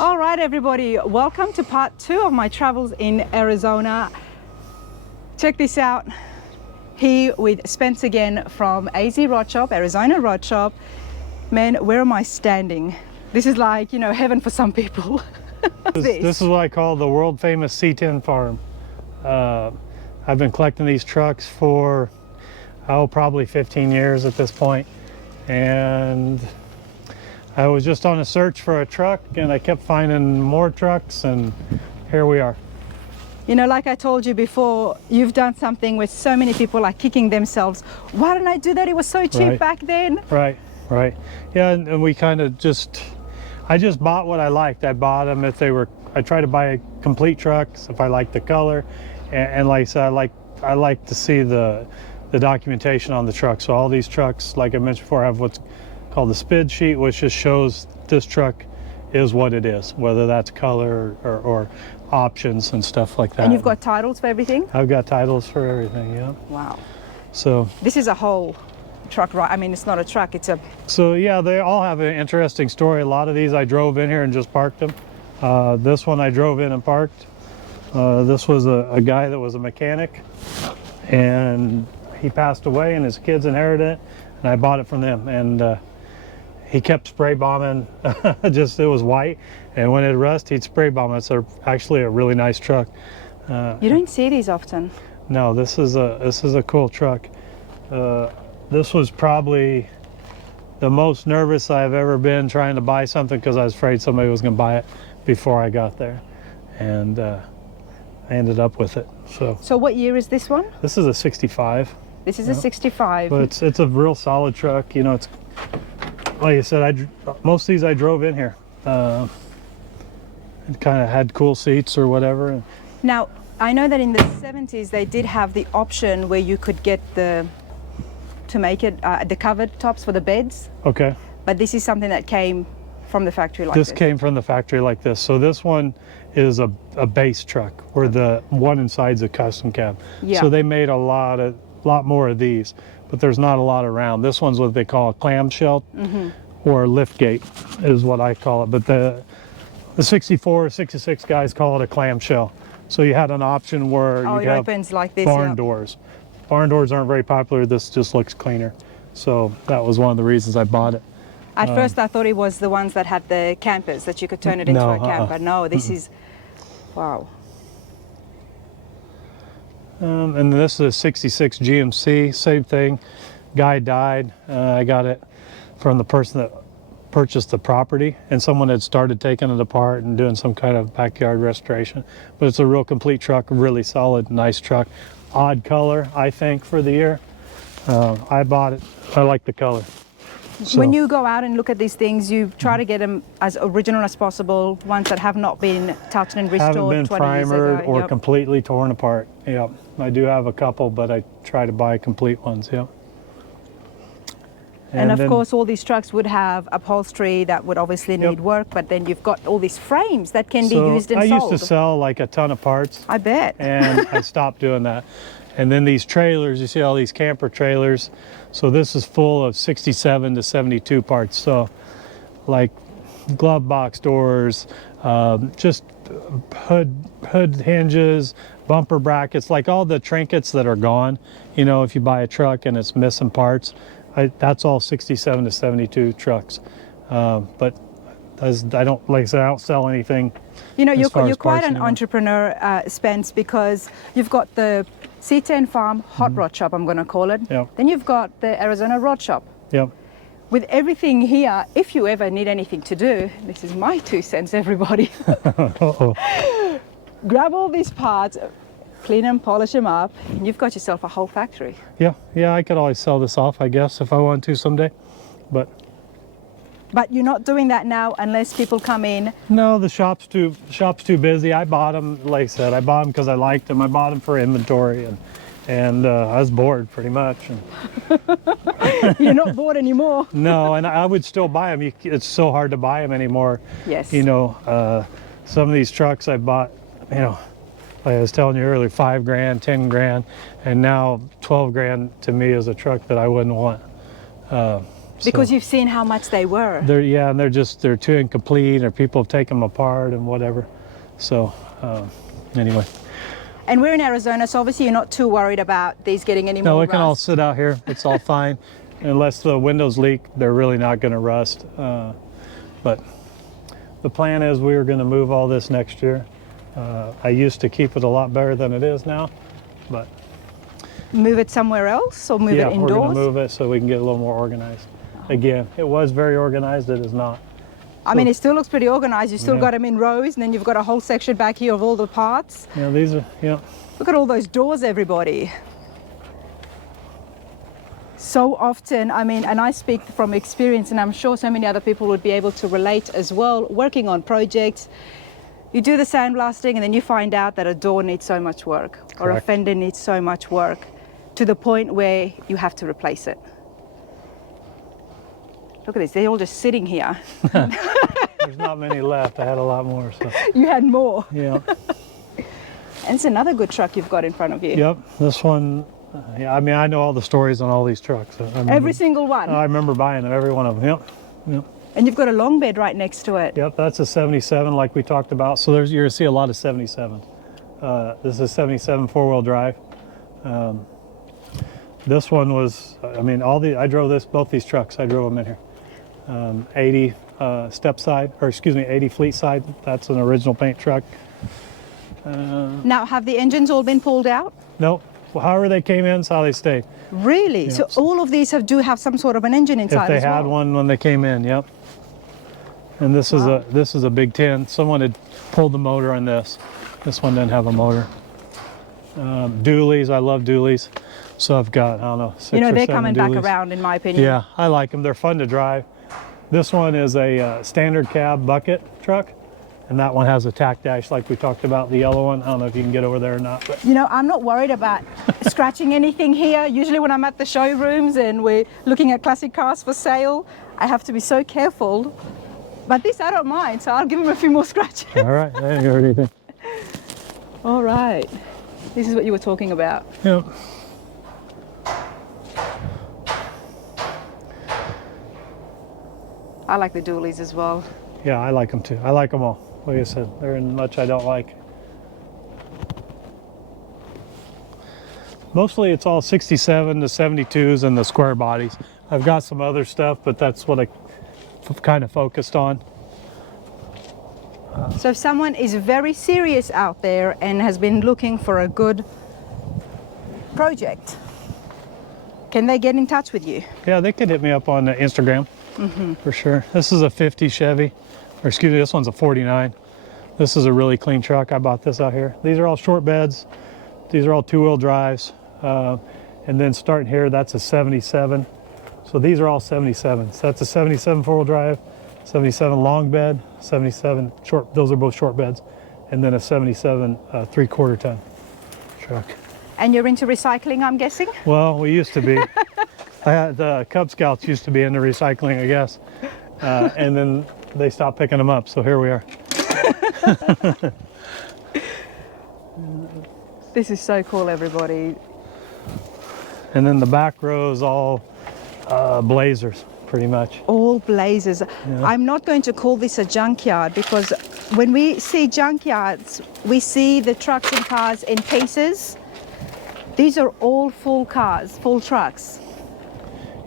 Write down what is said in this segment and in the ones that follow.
All right, everybody, welcome to part 2 of my travels in Arizona. Check this out. Here with Spence again from AZ Rod Shop, Arizona Rod Shop. Man, where am I standing? This is like, you know, heaven for some people. This is what I call the world famous C10 farm. I've been collecting these trucks for, probably 15 years at this point. And I was just on a search for a truck and I kept finding more trucks, and here we are. You know, like I told you before, you've done something where so many people are kicking themselves. Why didn't I do that? It was so cheap back then. Right. Yeah, and we kind of I just bought what I liked. I bought them if they were, I try to buy complete trucks if I like the color. And like I said, I like to see the documentation on the truck. So all these trucks, like I mentioned before, have what's called the SPID sheet, which just shows this truck is what it is, whether that's color or options and stuff like that. And you've got titles for everything? I've got titles for everything, yeah. Wow. So this is a whole truck, right? I mean, it's not a truck, it's a... So yeah, they all have an interesting story. A lot of these I drove in here and just parked them. This one I drove in and parked. This was a guy that was a mechanic, and he passed away and his kids inherited it, and I bought it from them. And he kept spray bombing. It was white, and when it rust, he'd spray bomb it. It's actually a really nice truck. You don't see these often. No, this is a cool truck. This was probably the most nervous I've ever been trying to buy something, because I was afraid somebody was going to buy it before I got there, and I ended up with it. So what year is this one? This is a 65. This is a 65. But it's a real solid truck. You know, it's like I said, most of these I drove in here. It kind of had cool seats or whatever. Now, I know that in the 70s they did have the option where you could get the covered tops for the beds. Okay. But this is something that came from the factory like this. This came from the factory like this. So this one is a base truck, where the one inside's a custom cab. Yeah. So they made a lot more of these, but there's not a lot around. This one's what they call a clamshell, or lift gate is what I call it. But the 64, 66 guys call it a clamshell. So you had an option where you have opens like this, barn doors. Barn doors aren't very popular. This just looks cleaner. So that was one of the reasons I bought it. At first I thought it was the ones that had the campers, that you could turn it into a camper. No, this is, wow. And this is a 66 GMC, same thing. Guy died. I got it from the person that purchased the property, and someone had started taking it apart and doing some kind of backyard restoration. But it's a real complete truck, really solid, nice truck. Odd color, I think, for the year. I bought it. I like the color. So, when you go out and look at these things, you try to get them as original as possible, ones that have not been touched and restored. Haven't been 20 years primered ago. or completely torn apart. Yep. I do have a couple, but I try to buy complete ones. Yep. And of course, all these trucks would have upholstery that would obviously need work, but then you've got all these frames that can be used and sold. I used to sell like a ton of parts. I bet. And I stopped doing that. And then these trailers, you see all these camper trailers. So this is full of 67 to 72 parts. So like glove box doors, just hood hinges, bumper brackets, like all the trinkets that are gone. You know, if you buy a truck and it's missing parts, that's all 67 to 72 trucks. But I don't, like I said, I don't sell anything. You know, you're quite an entrepreneur, Spence, because you've got the C10 Farm Hot Rod Shop, I'm going to call it. Yep. Then you've got the Arizona Rod Shop. Yep. With everything here, if you ever need anything to do, this is my 2 cents, everybody. Grab all these parts, clean them, polish them up, and you've got yourself a whole factory. Yeah, I could always sell this off, I guess, if I want to someday. But you're not doing that now unless people come in. No, the shop's too busy. I bought them, like I said, I bought them because I liked them. I bought them for inventory, and I was bored pretty much. You're not bored anymore. No, and I would still buy them. It's so hard to buy them anymore. Yes. You know, some of these trucks I bought, you know, like I was telling you earlier, 5 grand, 10 grand, and now 12 grand to me is a truck that I wouldn't want. Because So you've seen how much they were. yeah, and they're too incomplete, or people have taken them apart and whatever. So anyway, And we're in Arizona, so obviously you're not too worried about these getting any no, more we can all rust. sit out here. It's all fine, unless the windows leak. They're really not going to rust. But the plan is we are going to move all this next year. I used to keep it a lot better than it is now, but Move it somewhere else or move yeah, it indoors? we're going to move it so we can get a little more organized. Again, it was very organized. It is not. I mean, it still looks pretty organized. You still Yeah. got them in rows, and then you've got a whole section back here of all the parts. Yeah, these are, yeah. Look at all those doors, everybody. So often, I mean, and I speak from experience, and I'm sure so many other people would be able to relate as well, working on projects. You do the sandblasting, and then you find out that a door needs so much work, or a Correct. fender needs so much work, to the point where you have to replace it. Look at this, they're all just sitting here. There's not many left. I had a lot more. So You had more. yeah. And it's another good truck you've got in front of you. Yep. This one. Yeah. I mean, I know all the stories on all these trucks. I remember, Every single one. I remember buying them, every one of them. Yep. Yep. And you've got a long bed right next to it. Yep. That's a 77, like we talked about. So you're gonna see a lot of 77. This is 77 four-wheel drive. This one was. I mean, I drove both these trucks. I drove them in here. 80 step side, or excuse me, 80 fleet side. That's an original paint truck. Now, have the engines all been pulled out? Nope. Well, however they came in, is how they stayed. Really? Yeah. So all of these do have some sort of an engine inside If they as well? had one when they came in, yep. And this is a big 10. Someone had pulled the motor on this. This one didn't have a motor. Dualies, I love dualies. So I've got, I don't know, 6 You know, or they're 7 coming dualies. back around, in my opinion. Yeah, I like them. They're fun to drive. This one is a standard cab bucket truck, and that one has a tack dash like we talked about, the yellow one. I don't know if you can get over there or not. But You know, I'm not worried about scratching anything here. Usually when I'm at the showrooms and we're looking at classic cars for sale, I have to be so careful. But this I don't mind, so I'll give them a few more scratches. all right, I didn't hear anything. All right. This is what you were talking about. Yep. I like the dualies as well. Yeah, I like them too. I like them all. Like I said, there isn't much I don't like. Mostly it's all 67 to 72s and the square bodies. I've got some other stuff, but that's what I kind of focused on. So if someone is very serious out there and has been looking for a good project, can they get in touch with you? Yeah, they could hit me up on Instagram for sure. This is a 50 Chevy, or excuse me, this one's a 49. This is a really clean truck. I bought this out here. These are all short beds. These are all two-wheel drives. And then starting here, that's a 77. So these are all 77s. So that's a 77 four-wheel drive, 77 long bed, 77 short, those are both short beds, and then a 77 3/4 ton truck. And you're into recycling, I'm guessing? Well, we used to be. The Cub Scouts used to be into recycling, I guess. And then they stopped picking them up, so here we are. This is so cool, everybody. And then the back row is all Blazers, pretty much. All blazers. I'm not going to call this a junkyard because when we see junkyards, we see the trucks and cars in pieces. These are all full cars, full trucks.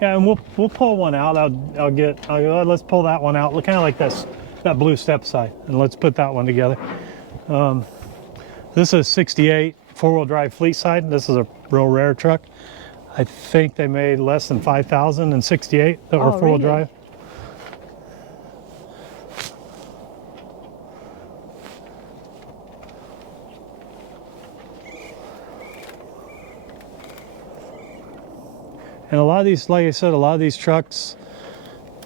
Yeah, and we'll pull one out. I'll go, let's pull that one out. Look, kind of like that blue step side, and let's put that one together. This is 68 four-wheel drive fleet side. This is a real rare truck. I think they made less than 5,000 in 68 that were four-wheel really? drive. And a lot of these, like I said, a lot of these trucks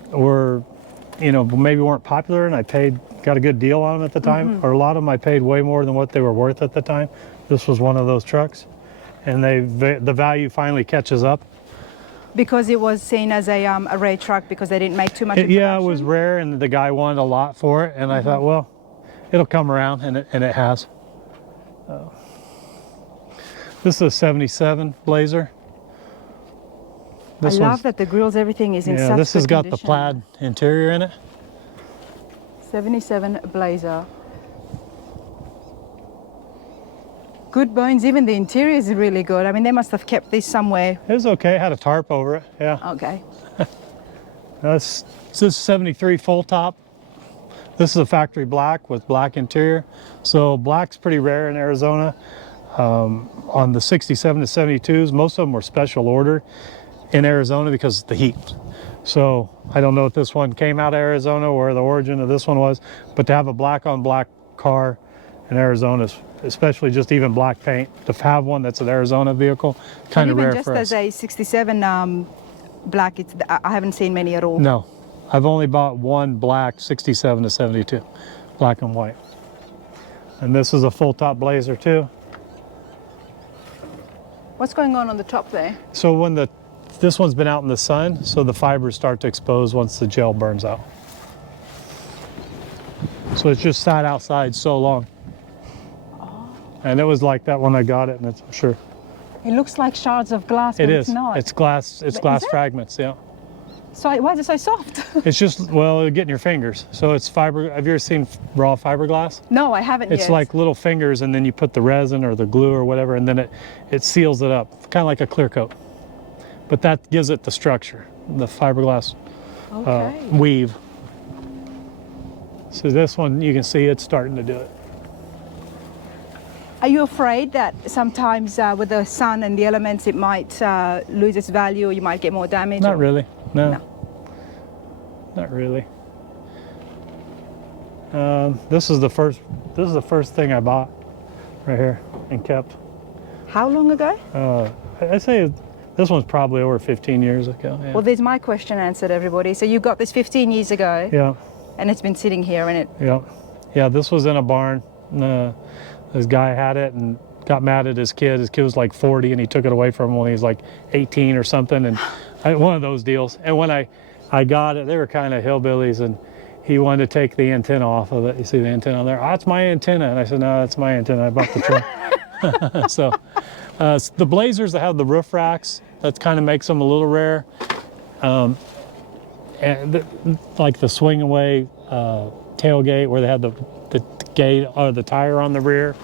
were, you know, maybe weren't popular, and got a good deal on them at the time, or a lot of them I paid way more than what they were worth at the time. This was one of those trucks, and the value finally catches up. Because it was seen as a rare truck because they didn't make too much. Yeah, it was rare, and the guy wanted a lot for it, and I thought, well, it'll come around, and it has. This is a 77 Blazer. I This love one's, that the grills, everything is in yeah, such this has good got the condition. plaid interior in it. 77 Blazer. Good bones, even the interior is really good. I mean, they must have kept this somewhere. It was okay, had a tarp over it, yeah. Okay. This is 73 full top. This is a factory black with black interior. So black's pretty rare in Arizona. On the 67 to 72s, most of them were special order in Arizona because of the heat. So I don't know if this one came out of Arizona or where the origin of this one was, but to have a black on black car in Arizona, especially just even black paint, to have one that's an Arizona vehicle, kind of Even rare just for as us. a 67 black, I haven't seen many at all. No, I've only bought one black 67 to 72, black and white. And this is a full top Blazer too. What's going on the top there? So when this one's been out in the sun, so the fibers start to expose once the gel burns out. So it's just sat outside so long. And it was like that when I got it, and I'm sure. It looks like shards of glass, but It it's is. not. It's glass. It's But glass is it? fragments. Yeah. So why is it so soft? It's just, well, it'll get in your fingers. So it's fiber. Have you ever seen raw fiberglass? No, I haven't It's yet. like little fingers, and then you put the resin or the glue or whatever, and then it seals it up, kind of like a clear coat. But that gives it the structure, the fiberglass Okay. weave. So this one, you can see it's starting to do it. Are you afraid that sometimes with the sun and the elements, it might lose its value, or you might get more damage? Not or- really. No. No. Not really. This is the first thing I bought right here and kept. How long ago? I say this one's probably over 15 years ago. Yeah. Well, there's my question answered, everybody. So you got this 15 years ago, Yeah. and it's been sitting here, and it. Yeah. Yeah. This was in a barn. This guy had it and got mad at his kid. His kid was like 40, and he took it away from him when he was like 18 or something. And one of those deals. And when I got it, they were kind of hillbillies, and he wanted to take the antenna off of it. You see the antenna on there? Oh, that's my antenna. And I said, no, that's my antenna. I bought the truck. So the Blazers that have the roof racks, that kind of makes them a little rare. Like the swing away tailgate where they had the gate or the tire on the rear,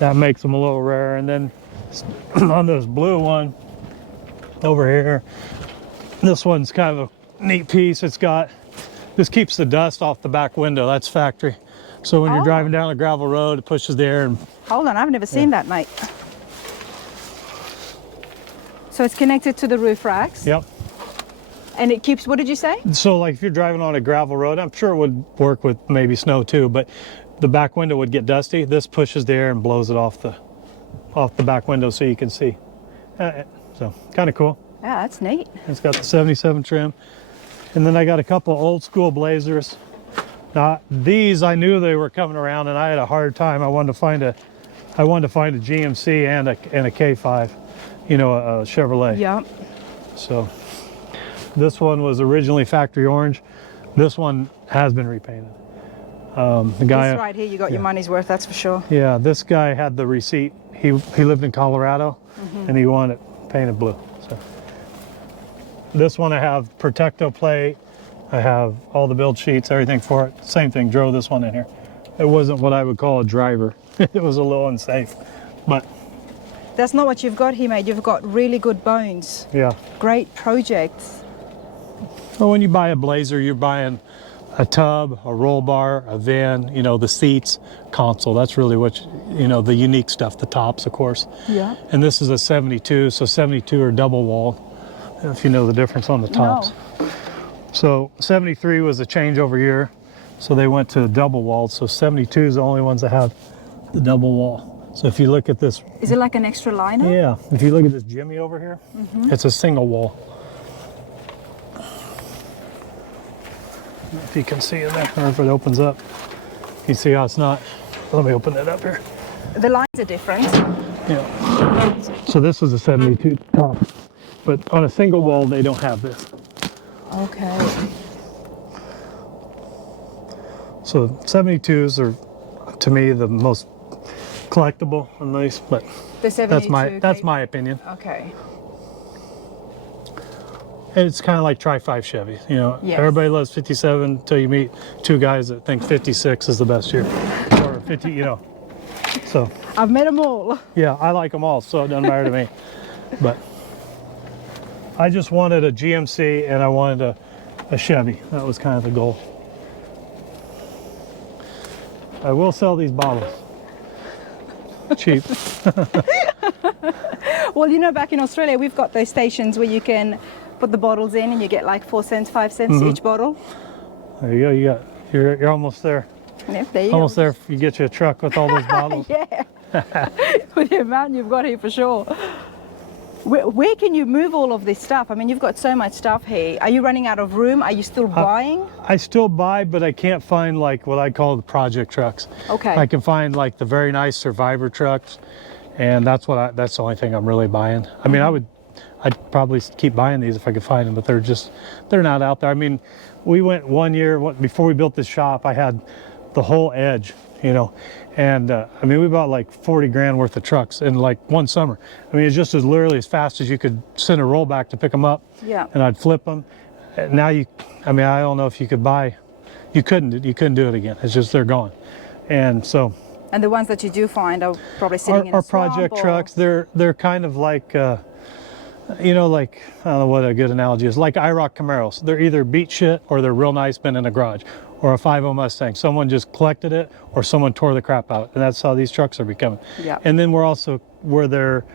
that makes them a little rare. And then on this blue one over here, this one's kind of a neat piece. This keeps the dust off the back window. That's factory. So when you're driving down a gravel road, it pushes the air. And Hold on, I've never seen that, mate. So it's connected to the roof racks. yep. And it keeps. What did you say? So like if you're driving on a gravel road, I'm sure it would work with maybe snow too, but the back window would get dusty. This pushes the air and blows it off the back window so you can see. So kind of cool. Yeah, that's neat. It's got the 77 trim. And then I got a couple old school Blazers. Now these, I knew they were coming around, and I had a hard time. I wanted to find a GMC and a K5, you know, a Chevrolet. Yeah. So this one was originally factory orange. This one has been repainted. The guy, This right here, you got your money's worth, that's for sure. yeah, this guy had the receipt. He lived in Colorado, and he wanted it painted blue. So this one I have Protecto plate. I have all the build sheets, everything for it. Same thing, drove this one in here. It wasn't what I would call a driver. It was a little unsafe, but That's not what you've got here, mate. You've got really good bones. yeah. Great projects. Well, when you buy a Blazer, you're buying a tub, a roll bar, a van, you know, the seats, console. That's really what, you know, the unique stuff, the tops, of course. Yeah. And this is a 72, so 72 are double walled, if you know the difference on the tops. No. So 73 was a changeover year, so they went to double walled. So 72 is the only ones that have the double wall. So if you look at this, Is it like an extra liner? yeah, if you look at this Jimmy over here, it's a single wall. If you can see in there, or if it opens up, you see how it's not. Let me open it up here. The lines are different. Yeah. So this was a 72 top, but on a single wall they don't have this. Okay. So 72s are, to me, the most collectible and nice, but The 72. that's my opinion. Okay. It's kind of like Tri-5 Chevy. You know, Yes. everybody loves 57 until you meet two guys that think 56 is the best year, or 50. You know, so I've met them all. yeah, I like them all, so it doesn't matter to me. But I just wanted a GMC and I wanted a Chevy. That was kind of the goal. I will sell these bottles. Cheap. Well, you know, back in Australia, we've got those stations where you can put the bottles in and you get like 4 cents, 5 cents each bottle. There you go. You're almost there. Yeah, there you Almost go. there. You get you a truck with all those bottles. Yeah. With the amount you've got here for sure. Where can you move all of this stuff? I mean, you've got so much stuff here. Are you running out of room? Are you still buying? I still buy, but I can't find like what I call the project trucks. Okay. I can find like the very nice Survivor trucks, and that's the only thing I'm really buying. I mean, I'd probably keep buying these if I could find them, but they're not out there. I mean, we went one year before we built this shop. I had the whole edge, you know, and I mean, we bought like 40 grand worth of trucks in like one summer. I mean, it's just as literally as fast as you could send a rollback to pick them up. Yeah. And I'd flip them. Now I mean, I don't know if you could buy. You couldn't do it again. It's just they're gone, and so. And the ones that you do find are probably sitting in Our a swamp project or... trucks. They're kind of like. You know, like, I don't know what a good analogy is, like IROC Camaros. They're either beat shit or they're real nice, been in a garage, or a 5.0 Mustang. Someone just collected it or someone tore the crap out. And that's how these trucks are becoming. Yeah. And then where they're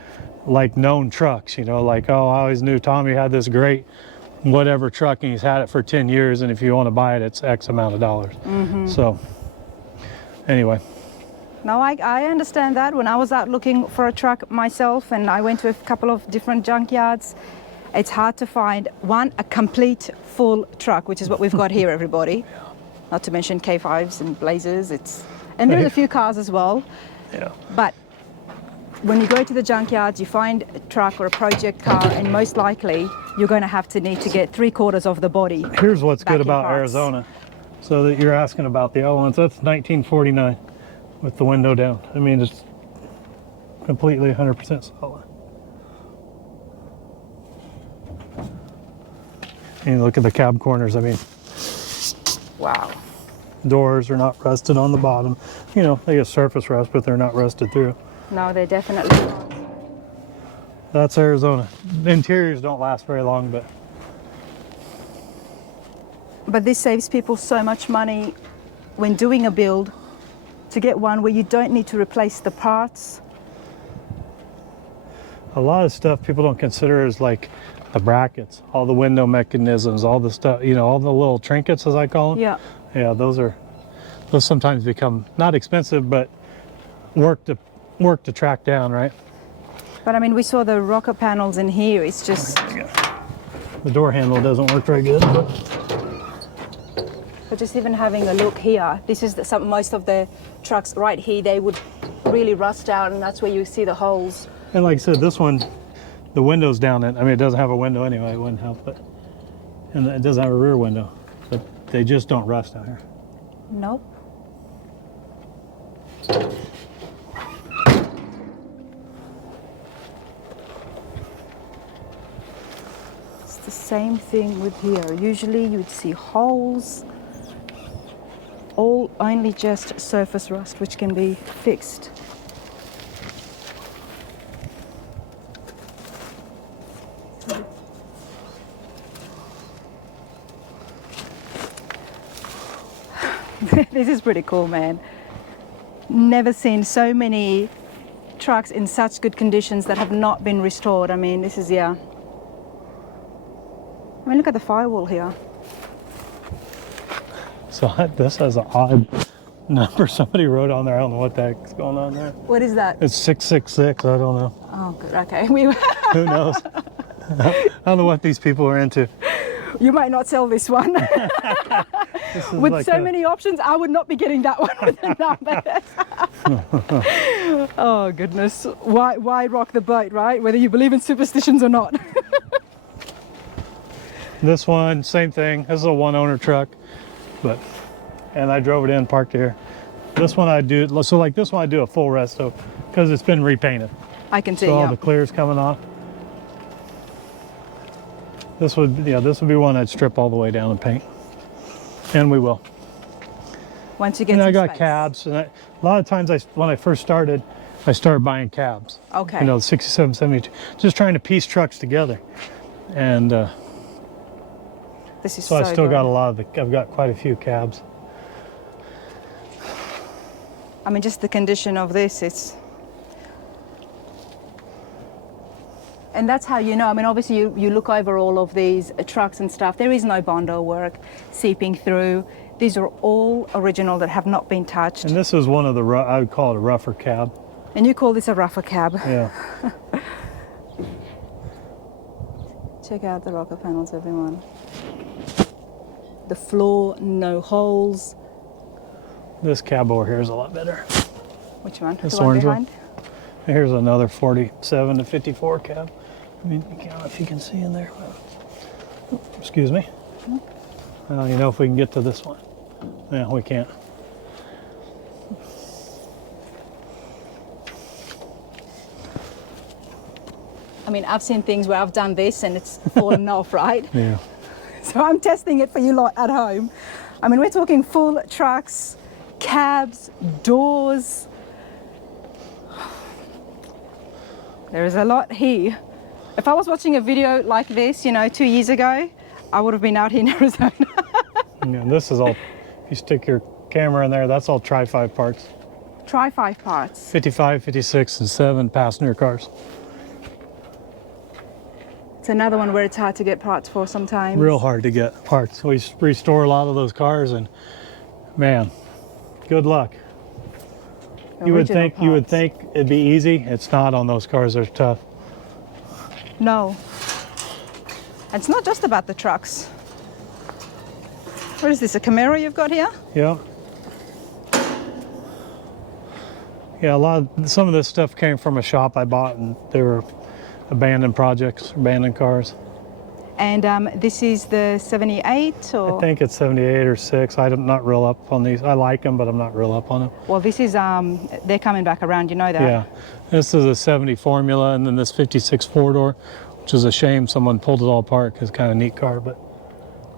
like known trucks, you know, like, oh, I always knew Tommy had this great whatever truck and he's had it for 10 years. And if you want to buy it, it's X amount of dollars. So anyway. No, I understand that. When I was out looking for a truck myself and I went to a couple of different junkyards, it's hard to find a complete full truck, which is what we've got here, everybody. Not to mention K5s and Blazers. And there's a few cars as well. Yeah. But when you go to the junkyards, you find a truck or a project car, and most likely you're going to need to get 3/4 of the body. Here's what's back good in about parts. Arizona. So that you're asking about the old ones, that's 1949. With the window down. I mean, it's completely 100% solid. And you look at the cab corners, I mean, Wow. doors are not rusted on the bottom. You know, they get surface rust, but they're not rusted through. No, they definitely not. That's Arizona. The interiors don't last very long, But this saves people so much money when doing a build, to get one where you don't need to replace the parts. a lot of stuff people don't consider is like the brackets, all the window mechanisms, all the stuff, you know, all the little trinkets, as I call them. Yeah. Yeah, those sometimes become not expensive, but work to track down, right? But I mean, we saw the rocker panels in here. It's just, The door handle doesn't work very good. but just even having a look here, this is most of the trucks right here, they would really rust out, and that's where you see the holes. And like I said, this one, the window's down in. I mean, it doesn't have a window anyway. It wouldn't help, but and it doesn't have a rear window, but they just don't rust out here. Nope. It's the same thing with here. Usually you'd see holes, all only just surface rust, which can be fixed. This is pretty cool, man. Never seen so many trucks in such good conditions that have not been restored. I mean, this is, yeah. I mean, look at the firewall here. So this has an odd number somebody wrote on there. I don't know what the heck's going on there. What is that? It's 666. I don't know. Oh, good. Okay. Who knows? I don't know what these people are into. You might not sell this one. This is With like so many options, I would not be getting that one with the numbers. Oh, goodness. Why rock the boat, right? Whether you believe in superstitions or not. This one, same thing. This is a one owner truck, and I drove it in, parked here. This one I do, so like this one I do a full resto because it's been repainted. I can see, So all yeah. the clear's coming off. This would be one I'd strip all the way down and paint, and we will. Once you get And some I got space. cabs, and a lot of times when I first started, I started buying cabs. Okay. You know, 67, 72, just trying to piece trucks together, and This is so I still good. got a lot of I've got quite a few cabs. I mean, just the condition of this, and that's how you know. I mean, obviously you look over all of these trucks and stuff. There is no Bondo work seeping through. These are all original that have not been touched. And this is one of the I would call it a rougher cab. And you call this a rougher cab. Yeah. Check out the rocker panels, everyone. The floor, no holes. This cab over here is a lot better. Which one? This The one orange behind? one. Here's another 47 to 54 cab. I mean, I don't know if you can see in there. Excuse me. I don't even know if we can get to this one. Yeah, we can't. I mean, I've seen things where I've done this and it's fallen off, right? Yeah. So I'm testing it for you lot at home. I mean, we're talking full trucks, cabs, doors. There is a lot here. If I was watching a video like this, you know, 2 years ago, I would have been out here in Arizona. Yeah, this is all, if you stick your camera in there, that's all Tri-5 parts. Tri-5 parts. 55, 56, and 7 passenger cars. It's another one where it's hard to get parts for sometimes. Real hard to get parts. We restore a lot of those cars, and man, good luck. You would Original think parts. it'd be easy. It's not on those cars. They're tough. No. It's not just about the trucks. What is this, a Camaro you've got here? Yeah. Yeah, some of this stuff came from a shop I bought, and they were abandoned projects, abandoned cars. And this is the 78 or? I think it's 78 or 6. I'm not real up on these. I like them, but I'm not real up on them. Well, this is, they're coming back around, you know that? Yeah. This is a 70 Formula, and then this 56 four-door, which is a shame someone pulled it all apart because it's kind of a neat car, but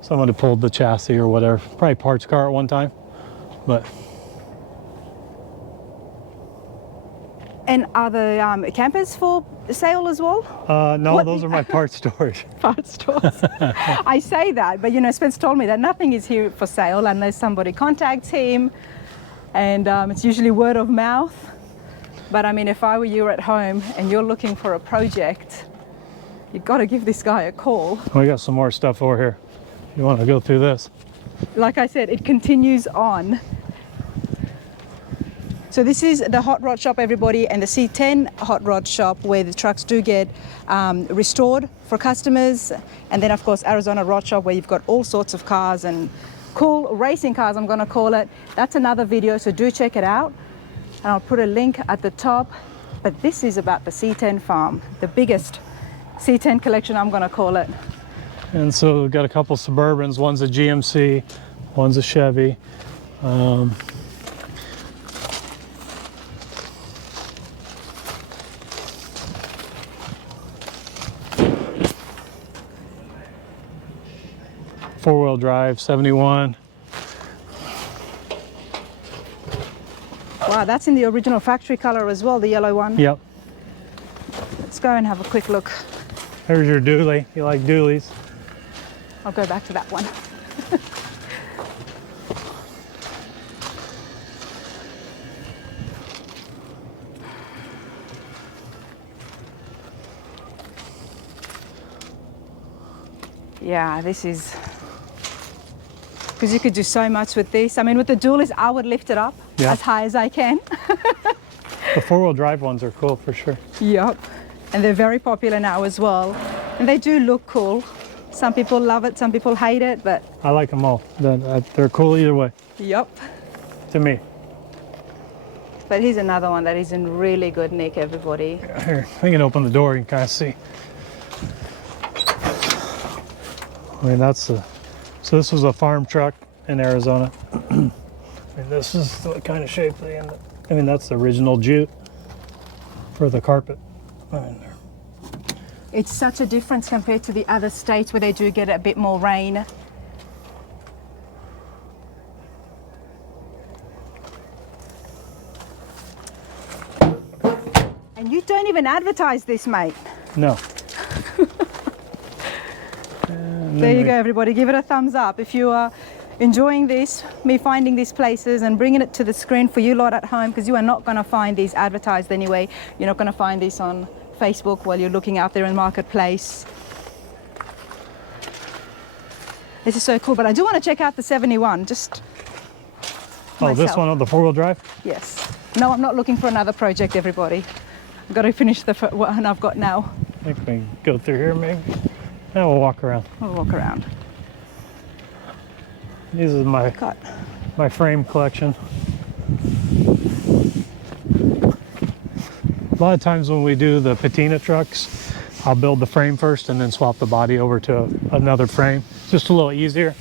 someone had pulled the chassis or whatever. Probably parts car at one time, but. And are the campers for sale as well? No, What? those are my parts storage. Part stores. I say that, but you know, Spence told me that nothing is here for sale unless somebody contacts him, and it's usually word of mouth. But I mean, if I were you at home and you're looking for a project, you've got to give this guy a call. We got some more stuff over here. You want to go through this? Like I said, it continues on. So this is the hot rod shop, everybody, and the C10 hot rod shop where the trucks do get restored for customers. And then of course, Arizona Rod Shop where you've got all sorts of cars and cool racing cars, I'm gonna call it. That's another video, so do check it out. And I'll put a link at the top. But this is about the C10 farm, the biggest C10 collection, I'm gonna call it. And so we've got a couple Suburbans. One's a GMC, one's a Chevy. Four-wheel drive, 71. Wow, that's in the original factory color as well, the yellow one. Yep. Let's go and have a quick look. There's your dually. You like dualies? I'll go back to that one. Yeah, this is, because you could do so much with this. I mean, with the dualies, I would lift it up Yeah. as high as I can. The four-wheel drive ones are cool for sure. Yep. And they're very popular now as well. And they do look cool. Some people love it, some people hate it, but I like them all. They're cool either way, yep. to me. But here's another one that is in really good nick, everybody. Here, we can open the door, you can kind of see. I mean, so this was a farm truck in Arizona. And this is the kind of shape they end up. I mean, that's the original jute for the carpet. It's such a difference compared to the other states where they do get a bit more rain. And you don't even advertise this, mate. No. There you go, everybody. Give it a thumbs up if you are enjoying this, me finding these places and bringing it to the screen for you lot at home, because you are not going to find these advertised anyway. You're not going to find this on Facebook while you're looking out there in the marketplace. This is so cool, but I do want to check out the 71. Just Oh, this myself. one on the four-wheel drive? Yes. No, I'm not looking for another project, everybody. I've got to finish the one I've got now. I think we can go through here maybe. Now we'll walk around. We'll walk around. This is my Got frame collection. A lot of times when we do the patina trucks, I'll build the frame first and then swap the body over to another frame. Just a little easier.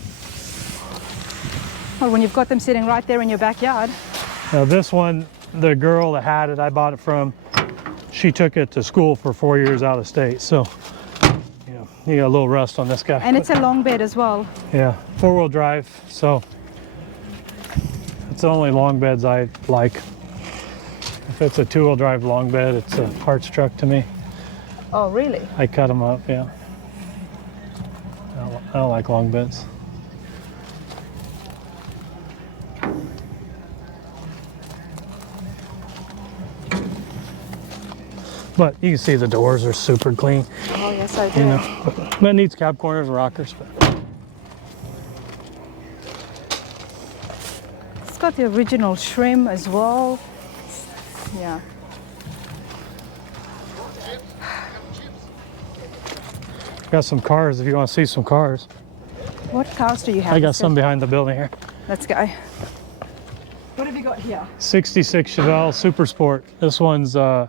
well, when you've got them sitting right there in your backyard. Now this one, the girl that had it, I bought it from, she took it to school for 4 years out of state. So, you got a little rust on this guy. And it's a long bed as well. Yeah, four-wheel drive, so it's the only long beds I like. If it's a two-wheel drive long bed, it's a parts truck to me. Oh, really? I cut them up, yeah. I don't like long beds. But you can see the doors are super clean. Oh, yes, I do. You know, but it needs cab corners and rockers. But It's got the original trim as well. Yeah. got some cars if you want to see some cars. What cars do you have? I got some behind the building here. Let's go. What have you got here? 66 Chevelle Super Sport. This one's the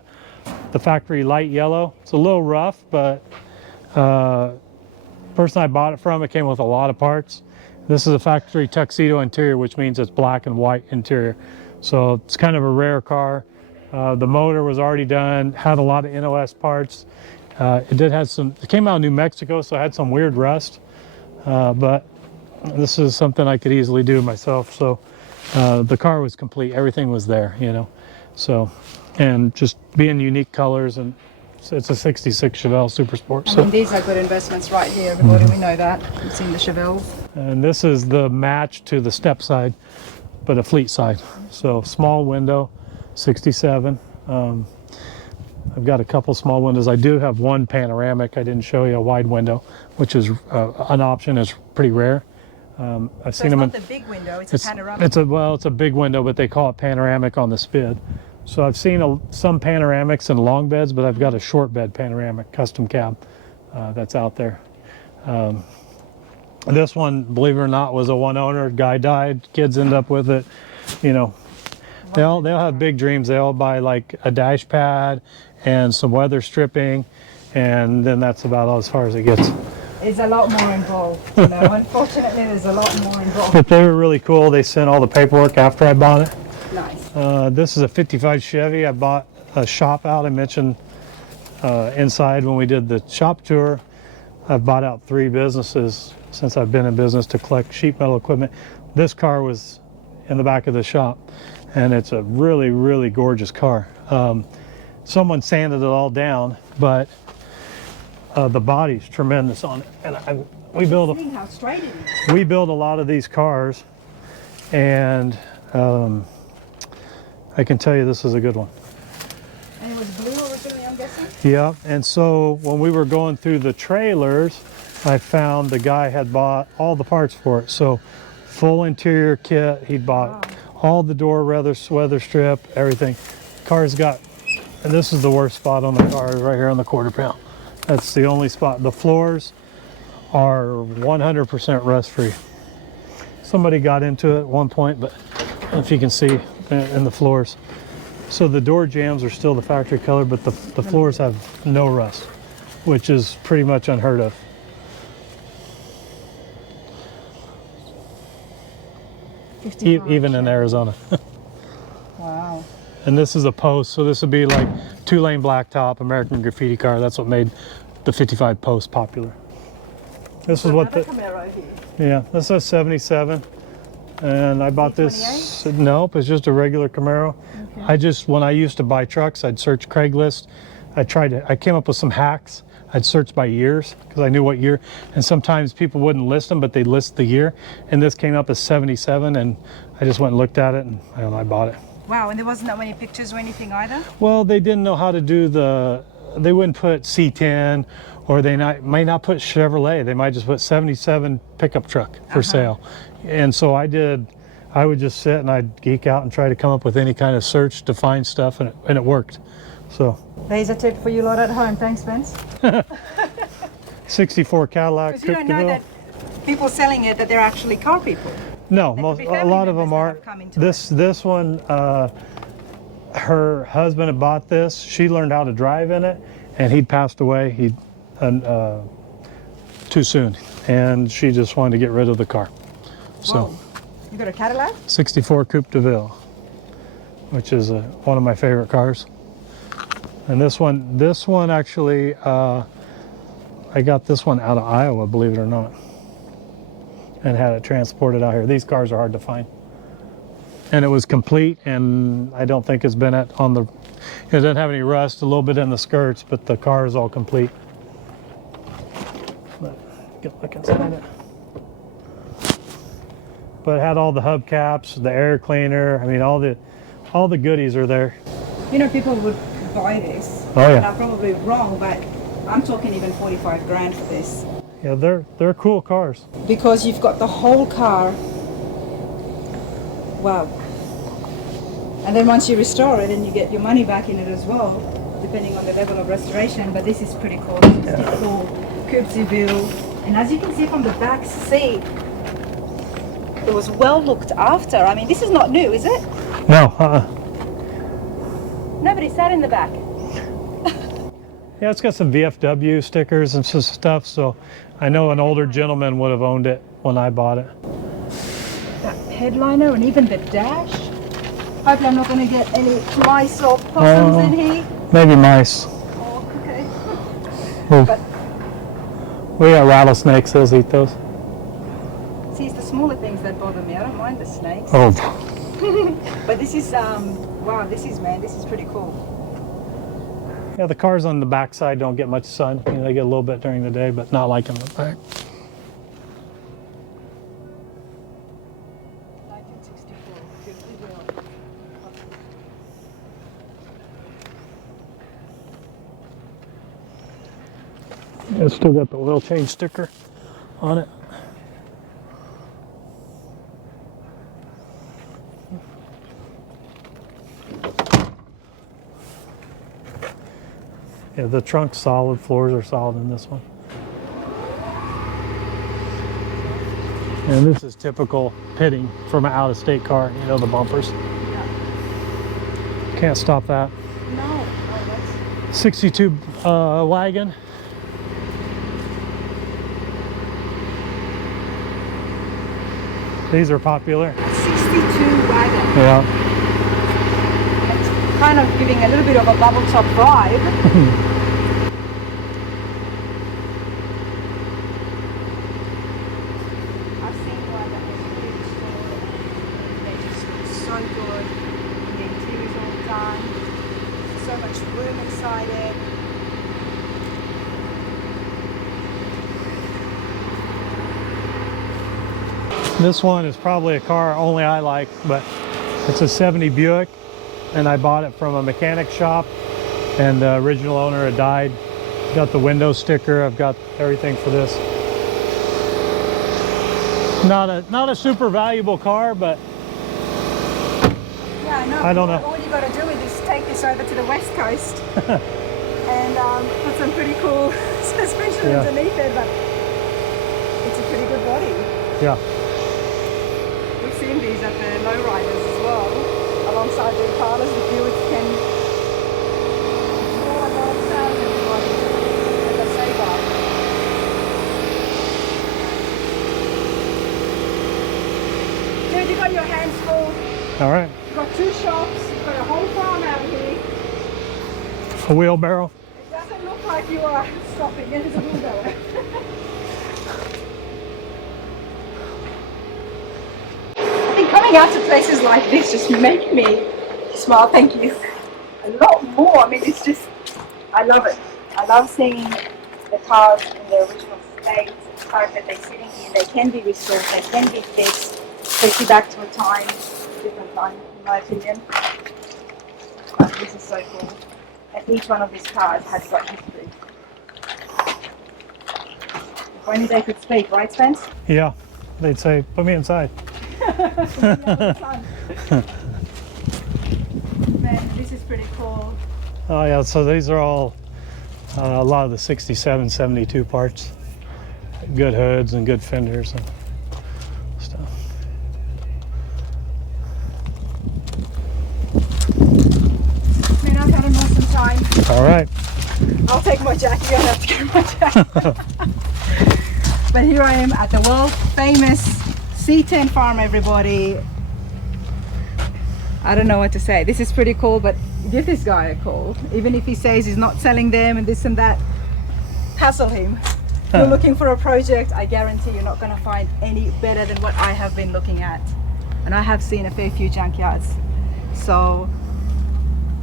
factory light yellow. It's a little rough, but person I bought it from, it came with a lot of parts. This is a factory tuxedo interior, which means it's black and white interior. So it's kind of a rare car. The motor was already done, had a lot of NOS parts. It came out of New Mexico, so it had some weird rust. But this is something I could easily do myself. So the car was complete, everything was there, you know. So, and just being unique colors, and it's a 66 Chevelle Super Sport. I mean, these are good investments right here, everybody. We know that. We've seen the Chevelles. And this is the match to the step side, but a fleet side. So small window, 67. I've got a couple small windows. I do have one panoramic. I didn't show you a wide window, which is an option. It's pretty rare. I've seen them. It's not the big window. It's a panoramic. It's a big window, but they call it panoramic on the SPID. So I've seen some panoramics and long beds, but I've got a short bed panoramic custom cab that's out there. This one, believe it or not, was a one owner. Guy died. Kids end up with it. You know, they all have big dreams. They all buy like a dash pad and some weather stripping, and then that's about as far as it gets. There's a lot more involved. You know, unfortunately, there's a lot more involved. But they were really cool. They sent all the paperwork after I bought it. Nice. This is a 55 Chevy. I bought a shop out. I mentioned inside when we did the shop tour. I've bought out 3 businesses since I've been in business to collect sheet metal equipment. This car was in the back of the shop, and it's a really, really gorgeous car. Someone sanded it all down, but the body's tremendous on it. And we build How straight it is. we build a lot of these cars, and I can tell you this is a good one. And it was blue originally, I'm guessing? Yeah, and so when we were going through the trailers, I found the guy had bought all the parts for it. So full interior kit, he'd bought all the door weather strip, everything. Car's got, and this is the worst spot on the car, right here on the quarter pound. That's the only spot. The floors are 100% rust free. Somebody got into it at one point, but I don't know if you can see in the floors. So the door jambs are still the factory color, but the floors have no rust, which is pretty much unheard of. Even in Arizona. Wow. And this is a post, so this would be like 2-lane blacktop American graffiti car. That's what made the 55 post popular. This is what the Camaro here. yeah. This is 77, and I bought this. 28? Nope, it's just a regular Camaro. Okay. When I used to buy trucks, I'd search Craigslist. I came up with some hacks. I'd search by years because I knew what year, and sometimes people wouldn't list them, but they'd list the year. And this came up as 77, and I just went and looked at it, and I bought it. Wow, and there wasn't that many pictures or anything either? Well, they didn't know how to do they wouldn't put C10, or might not put Chevrolet. They might just put 77 pickup truck for sale. And so I would just sit and I'd geek out and try to come up with any kind of search to find stuff, and it worked. So There's a tip for you lot at home. Thanks, Spence. 64 Cadillac. Because you don't know that people selling it, that they're actually car people. No, There could be a family lot of members them that aren't. have come into This one, her husband had bought this. She learned how to drive in it, and he'd passed away. Too soon, and she just wanted to get rid of the car. So, Whoa. You got a Cadillac? 64 Coupe de Ville, which is one of my favorite cars. And this one actually, I got this one out of Iowa, believe it or not, and had it transported out here. These cars are hard to find. And it was complete, and I don't think it's been it doesn't have any rust, a little bit in the skirts, but the car is all complete. Look inside it. But it had all the hubcaps, the air cleaner. I mean, all the goodies are there. You know, people would buy this. Oh yeah. And I'm probably wrong, but I'm talking even 45 grand for this. Yeah, they're cool cars. Because you've got the whole car. Wow. And then once you restore it, then you get your money back in it as well, depending on the level of restoration. But this is pretty cool. It's cool. Coupe de Ville. And as you can see from the back seat, it was well looked after. I mean, this is not new, is it? No, Nobody sat in the back. Yeah, it's got some VFW stickers and some stuff, so I know an older gentleman would have owned it when I bought it. That headliner and even the dash. Hopefully I'm not going to get any mice or possums in here. Maybe mice. Oh, okay. Oh. But We got rattlesnakes, they'll eat those. see, it's the smaller things that bother me. I don't mind the snakes. Oh. But this is, wow, this is pretty cool. Yeah, the cars on the back side don't get much sun. You know, they get a little bit during the day, but not like in the back. 1964. It's still got the oil change sticker on it. Yeah, the trunk's solid, floors are solid in this one. And this is typical pitting from an out-of-state car, you know, the bumpers. Yeah. Can't stop that. No, that's 62 wagon. These are popular. 62 wagon. Yeah. It's kind of giving a little bit of a bubble top vibe. I've seen one that was really restored and they just look so good. The interior's all done. So much room inside it. This one is probably a car only I like, but it's a 70 Buick, and I bought it from a mechanic shop, and the original owner had died. Got the window sticker, I've got everything for this. Not a super valuable car, but Yeah, I know. I don't know. All you got to do is take this over to the West Coast and put some pretty cool suspension Yeah. underneath it, but it's a pretty good body. yeah. We've seen these at the lowriders as well, alongside the Impalas, the Buicks can all about sales everybody at the Sabre. Dude, you got your hands full. All right. You've got 2 shops, you've got a whole farm out here. A wheelbarrow. It doesn't look look like you are stopping. It is a wheelbarrow. I think coming out to places like this just make me smile. Thank you. A lot more. I mean, it's just, I love it. I love seeing the cars in their original state. The fact that they're sitting here, they can be restored, they can be fixed, take you back to a time, different time, in my opinion. But this is so cool. And each one of these cars has got history. If only they could speak, right, Spence? Yeah, they'd say, put me inside. Man, this is pretty cool. Oh yeah, so these are all a lot of the 67, 72 parts. Good hoods and good fenders and stuff. Man, I've had an awesome time. All right. I'll take my jacket, you don't have to carry my jacket. But here I am at the world famous C10 farm, everybody. I don't know what to say. This is pretty cool, but give this guy a call. Even if he says he's not selling them and this and that, hassle him. If you're looking for a project, I guarantee you're not going to find any better than what I have been looking at. And I have seen a fair few junkyards. So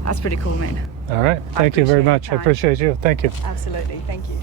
that's pretty cool, man. All right. Thank you very much. I your time. appreciate you. Thank you. Absolutely. Thank you.